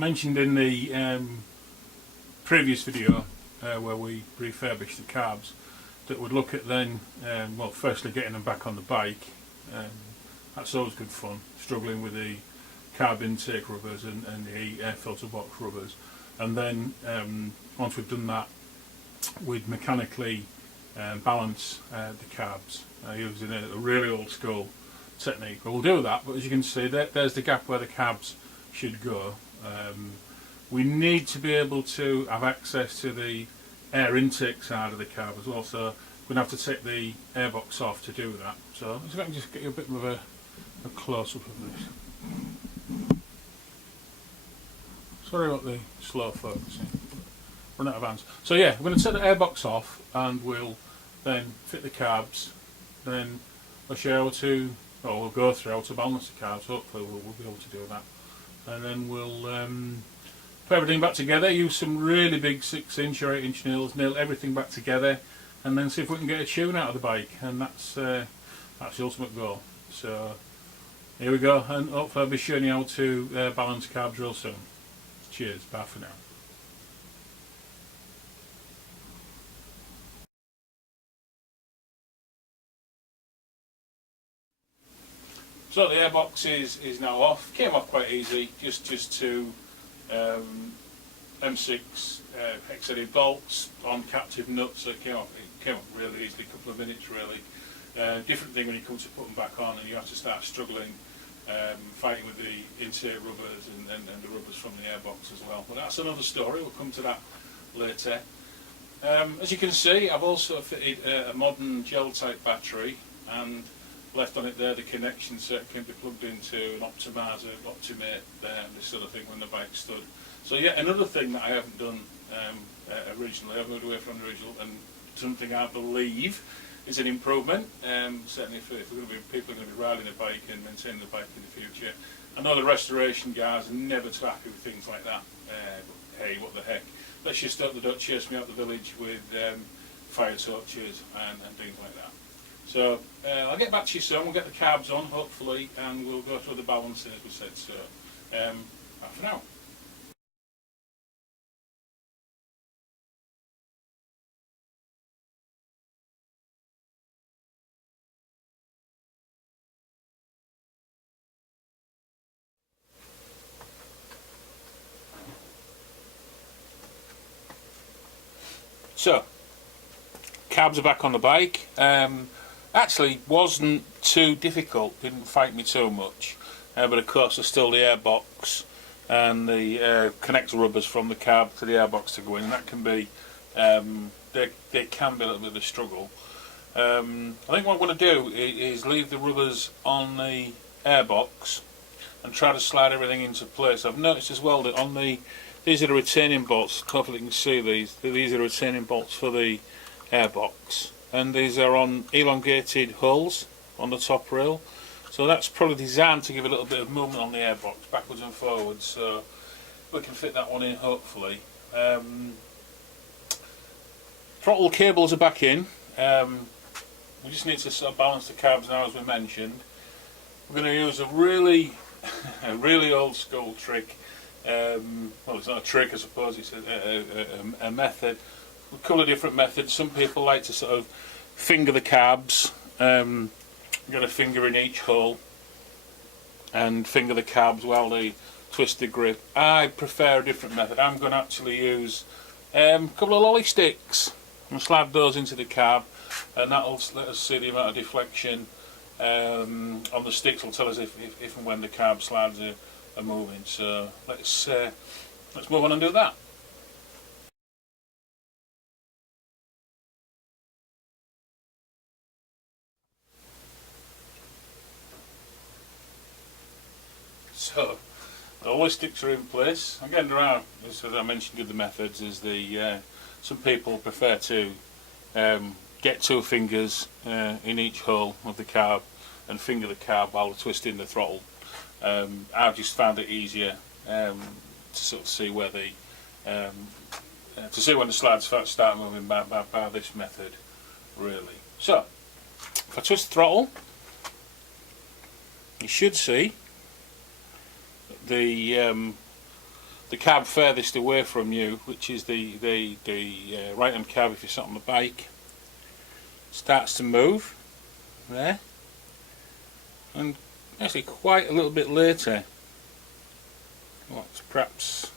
mentioned in the previous video where we refurbished the carbs, that would look at then, well, firstly getting them back on the bike. That's always good fun, struggling with the carb intake rubbers and the air filter box rubbers. And then once we've done that, we'd mechanically balance the carbs using a really old school technique. But we'll do that, but as you can see, there's the gap where the carbs should go. We need to be able to have access to the air intake side of the carb as well, so we're going to have to take the airbox off to do that. So let's just get you a bit of a close-up of this. Sorry about the slow focusing, run out of hands. So yeah, we're going to take the airbox off and we'll then fit the carbs, then I'll show you how to, or we'll go through how to balance the carbs. Hopefully we'll be able to do that. And then we'll put everything back together, use some really big 6-inch or 8-inch nails, nail everything back together, and then see if we can get a tune out of the bike. And that's the ultimate goal. So here we go, and hopefully I'll be showing you how to balance carbs real soon. Cheers, bye for now. So the airbox is now off. Came off quite easy, just two M6 hex-headed bolts on captive nuts. So it came off really easily, a couple of minutes really. Different thing when you come to put them back on and you have to start struggling, fighting with the intake rubbers and the rubbers from the airbox as well. But that's another story, we'll come to that later. As you can see, I've also fitted a modern gel type battery and left on it there the connection so it can be plugged into an optimizer, optimate this sort of thing when the bike stood. So yeah, another thing that I haven't done originally, I've moved away from the original, and something I believe is an improvement. Certainly if we're going to be, people are going to be riding the bike and maintaining the bike in the future. I know the restoration guys are never too happy with things like that, but hey, what the heck. Let's just hope they don't chase me out the village with fire torches and things like that. So I'll get back to you soon, we'll get the carbs on hopefully, and we'll go through the balancing as we said. So bye for now. So, carbs are back on the bike. Actually wasn't too difficult, didn't fight me too much, but of course there's still the airbox and the connector rubbers from the carb to the airbox to go in, and that can be, they can be a little bit of a struggle. I think what I'm going to do is leave the rubbers on the airbox and try to slide everything into place. I've noticed as well that on these are the retaining bolts, hopefully you can see these are the retaining bolts for the airbox, and these are on elongated holes on the top rail, so that's probably designed to give a little bit of movement on the airbox backwards and forwards, so we can fit that one in hopefully. Throttle cables are back in. We just need to sort of balance the carbs now, as we mentioned. We're going to use a really old school trick. Well, it's not a trick, I suppose, it's a method. A couple of different methods. Some people like to sort of finger the carbs, get a finger in each hole and finger the carbs while they twist the grip. I prefer a different method. I'm going to actually use a couple of lolly sticks and slide those into the carb, and that'll let us see the amount of deflection on the sticks. Will tell us if and when the carb slides are moving. So let's move on and do that. So all the sticks are in place. Again, there are, as I mentioned with the methods, is some people prefer to get 2 fingers in each hole of the carb and finger the carb while twisting the throttle. I've just found it easier to sort of see where to see when the slides start moving by this method, really. So if I twist the throttle, you should see the the carb furthest away from you, which is the right hand carb if you're sat on the bike, starts to move there, and actually quite a little bit later, perhaps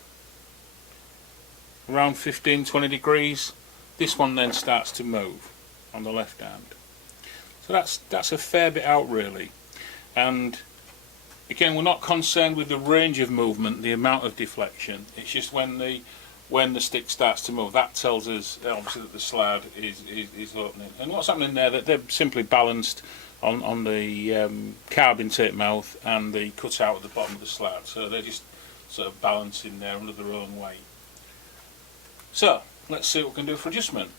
around 15-20 degrees, this one then starts to move on the left hand. So that's a fair bit out really, and again, we're not concerned with the range of movement, the amount of deflection. It's just when the stick starts to move, that tells us obviously that the slide is opening. And what's happening there, that they're simply balanced on the carb intake mouth and the cutout at the bottom of the slide, so they're just sort of balancing there under their own weight. So let's see what we can do for adjustment.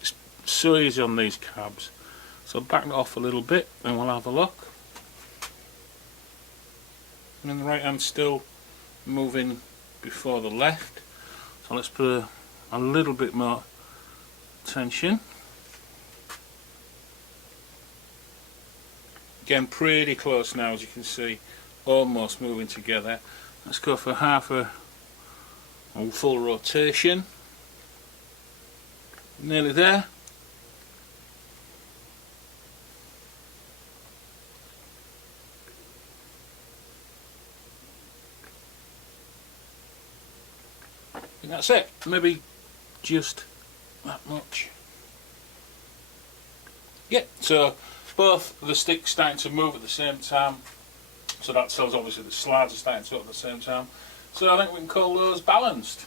It's so easy on these carbs. So back it off a little bit and we'll have a look. And then the right hand's still moving before the left, so let's put a little bit more tension. Again, pretty close now, as you can see, almost moving together. Let's go for half a full rotation. Nearly there. And that's it, maybe just that much. Yeah, so both the sticks starting to move at the same time, so that tells obviously the slides are starting to move at the same time, so I think we can call those balanced.